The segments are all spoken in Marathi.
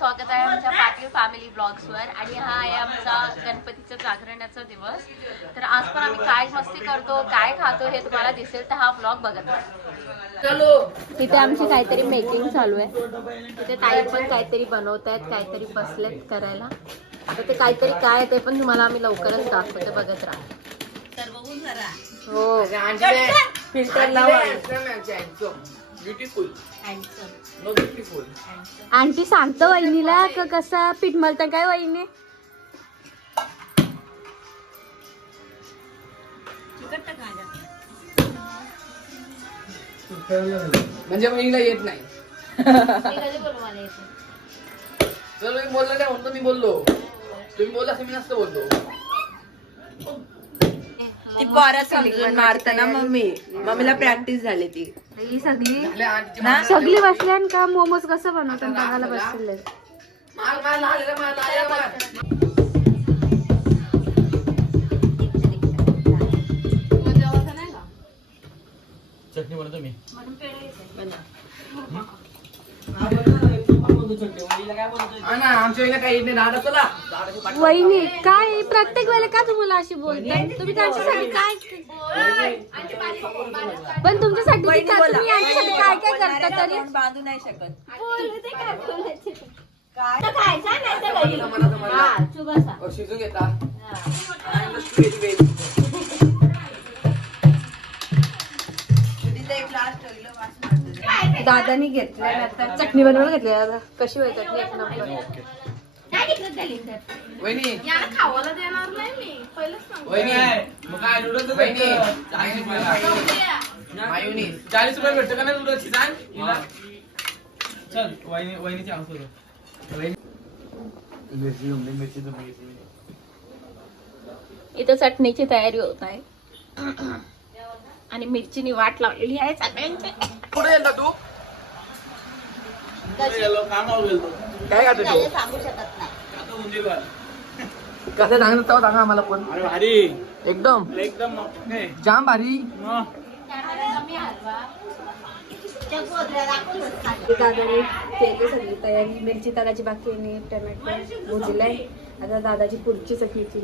स्वागत आहे आमच्या पाटील फॅमिली ब्लॉग्सवर आणि हा आहे आमचा गणपतीचा जागरणाचा दिवस तर आज पण आम्ही काय मस्ती करतो काय खातो हे तुम्हाला दिसेल तर हा ब्लॉग बघत राहा तिथे आमची काहीतरी मेकिंग चालू आहे तिथे ताई पण काहीतरी बनवत आहेत काहीतरी बसलेत करायला आता ते काहीतरी काय आहे ते पण तुम्हाला आम्ही लवकरच दाखवतो बघत राहा हो फिल्टर लावा ब्युटिफुल आंटी सांगतो वहिनीला का कसा पीठ मळता काय वहिनी? म्हणजे बहिणीला येत नाही. जर मी बोललो नाही म्हणतो मी बोललो. तुम्ही बोलला असं मी नसतं बोललो. ती पोरात समजून मारताना मम्मी. मम्मीला प्रॅक्टिस झाली ती. ही सगळी ना? सगळी बसल्यान का मोमोज कसं बनवतात? बघायला बसले वहिनी काय प्रत्येक वेळेला का तुम्हाला अशी बोलताय? तुम्ही त्यांच्यासाठी काय पण तुमच्यासाठी तुम्ही यांच्यासाठी काय काय करता तरी? बांधू नाही शकत. अ, शिजून घेता. दादानी घेतल्यानंतर चटणी बनवायला घेतली दादा कशी होईल चटणी? एक नंबर. वहिनी. खावायला देणार नाही मी. पहिलेच सांगतो. वहिनी. मग काय नूडल्स वहिनी. चाळीस रुपयाला. मायोनीज चाळीस रुपये भेटतं का नाही नूडल्सची? सांग. हिला. चल वहिनी वहिनीची आवाज करू मिरची जमली मिरची जमली इथं चटणीची तयारी होत आहे. आणि मिरचीनी वाट लावलेली आहे सगळ्यांची. कुठे गेलता तू? काय खातो तू? आता उंदीरवर. कसं सांगत तेव्हा सांगा आम्हाला पण अरे भारी. एकदम. एकदम जाम भारी. दादाने केली सगळी तयारी मिरची टाकायची बाकी आहे टमॅटो भुजलाय आता दादाची पुढची चटणीची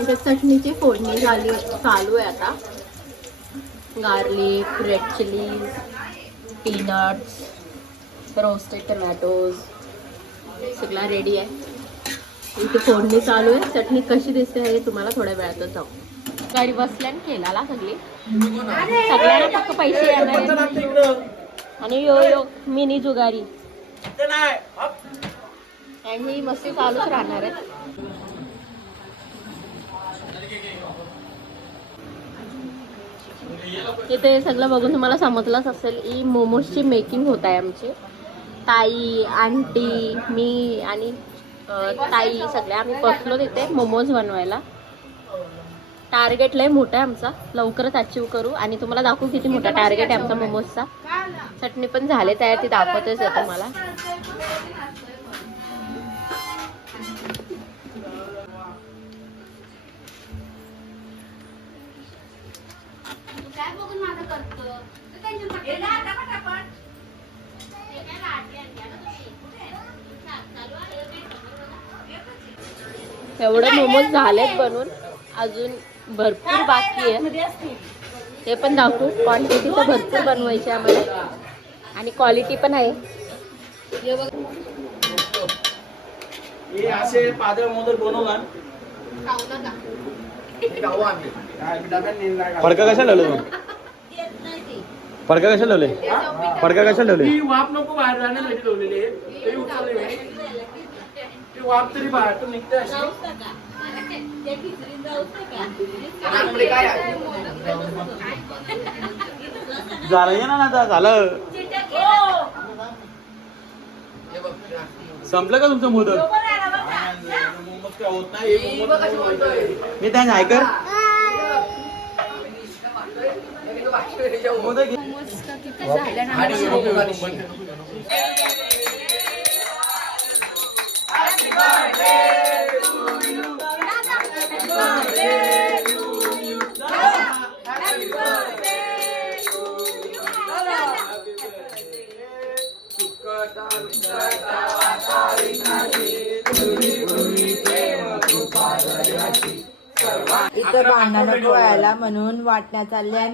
इथे चटणीची फोडणी झाली चालू आहे आता. Garlic red chillies peanuts roasted tomatoes सगळा रेडी आहे. इथे फोडणी चालू आहे. चटणी कशी दिसते हे तुम्हाला थोड्या वेळातच जाऊ गाडी बसल्यान केला सगळी? सगळ्यांना फक्त पैसे येणार. आणि यो यो मिनी जुगारी. आणि ही मस्ती चालूच राहणार आहे. इथे सगळं बघून तुम्हाला समजलंच असेल की मोमोजची मेकिंग होत आहे आमची. ताई आंटी मी आणि ताई सगळ्या आम्ही बसलो तिथे मोमोज बनवायला. टार्गेट लय मोठा आहे आमचा. लवकरच अचीव करू. आणि तुम्हाला दाखवू किती मोठा टार्गेट आहे आमचा मोमोजचा. चटणी पण झाले तयार ती दाखवतेच आहे तुम्हाला. काय बघून माझं करतो. हे काय लाटली ना तुम्ही? कुठे? चालू आहे. एवढे मोमोज झालेत बनून अजून भरपूर बाकी आहे. ते पण दाखवू. क्वांटिटी तर भरपूर बनवायची आहे आम्हाला. आणि क्वालिटी पण आहे. हे असे पातळ मोदक बनवला फडका कशा लावले फडका कशा लावले? फडका कशा लावले? ती वाफ नको बाहेर जाण्यासाठी ठेवलेली आहे. तरी उचलले मी. ती वाफ तरी बाहेर तर निघते अशी? झालं ये ना आता झालं. हे बघ, संपलं का तुमचं मोदक? काय होत नाही बघ कशी मोमोज बोलतोय. मी त्या ऐकर. मोदक इथं भांडण नको व्हायला म्हणून वाटण्या चालल्या.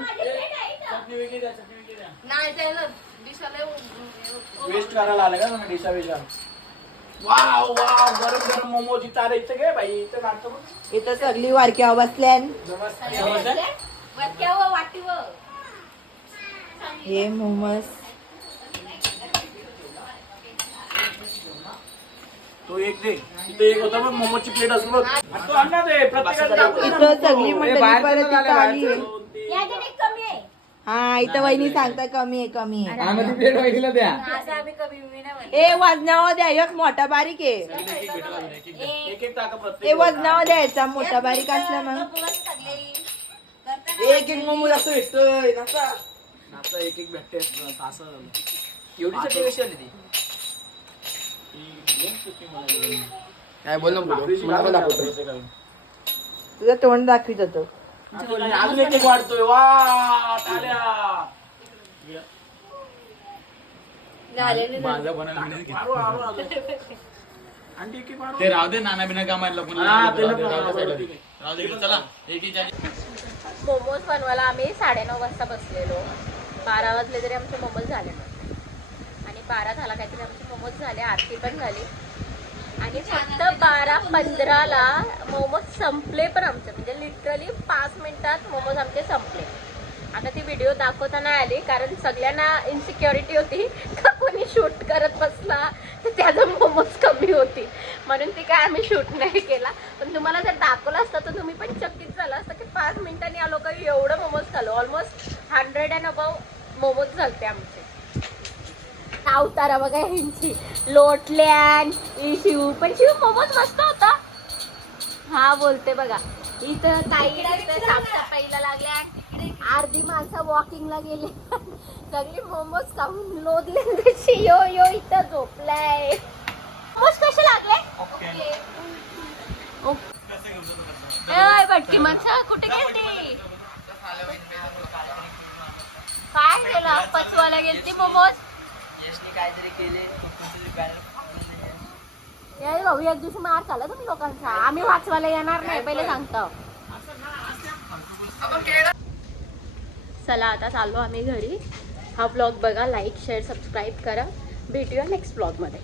नाही त्याला दिसायला वेस्ट करायला आलं का तुम्ही डिशा विशा वाव वाव गरम गरम मोमोची तार इथं सगळी वारक्या बसल्यान. वरक्यावर वाटीवर. हे मोमोज. तो एक दे इथे एक होता बघ मोमोची प्लेट असं बघ तो आण ना ते प्रत्येकाला दाखव ना इथं सगळी मोमो. मंडळी परत इथं आली याच्याने कमी आहे हा इथं वहिनी सांगता कमी आहे कमी आहे प्लेट वहिनीला द्या. ए वजनावर द्या एक मोठा बारीक आहे एक एक टाका ए प्रत्येक वजनावर द्यायचा मोठा बारीक असला मग एक एक मोमोज असं भेटतोय एक एक भेटते असं एवढी चटणी कशी आली ती काय बोल ना मला पण दाखवतो. तुझं तोंड दाखवित होतो. अजून एक एक वाढतोय. वा माझा. ते राहू दे नाना बिना हा, राहू दे, चला. मोमोज बनवायला आम्ही साडेनऊ वाजता बसलेलो. बारा वाजले तरी आमचे मोमोज झाले आणि बारा झाला काहीतरी आमचे मोमोज झाले आरती पण झाली. आणि फक्त बारा पंधराला मोमोज संपले पण आमचे. म्हणजे लिटरली पाच मिनिटात मोमोज आमचे संपले. आता ती व्हिडिओ दाखवता नाही आली कारण सगळ्यांना इन्सिक्युरिटी होती. का कोणी शूट करत बसला? तर त्याचा मोमोज कमी होती. म्हणून ती काय आम्ही शूट नाही केला. पण तुम्हाला जर दाखवलं असतं तर तुम्ही पण चकित झालं असतं की पाच मिनिटांनी आलो का एवढं मोमोज खालो almost hundred and above momos झालते आमचे. अवतारा बघा ह्यांची लोटल्यान शिव पण शिव मोमोज मस्त होता. हा बोलते बघा. इथं काही साफसफाईला लागल्या. अर्धी माणसं वॉकिंगला गेली. सगळी मोमोज खाऊन लोदले. तशी यो यो इथं झोपलाय. मोमोज कसे लागले? ओके. भटकी माणसं कुठे गेली? काय केलं पचवायला गेलती मोमोज. यार भाऊ एक दिवशी मार चालला तुम्ही लोकांचा. आम्ही वाचवायला येणार नाही पहिले सांगतो. चला आता चाललो आम्ही घरी. हा ब्लॉग बघा लाईक शेअर सबस्क्राईब करा. भेटूया नेक्स्ट ब्लॉगमध्ये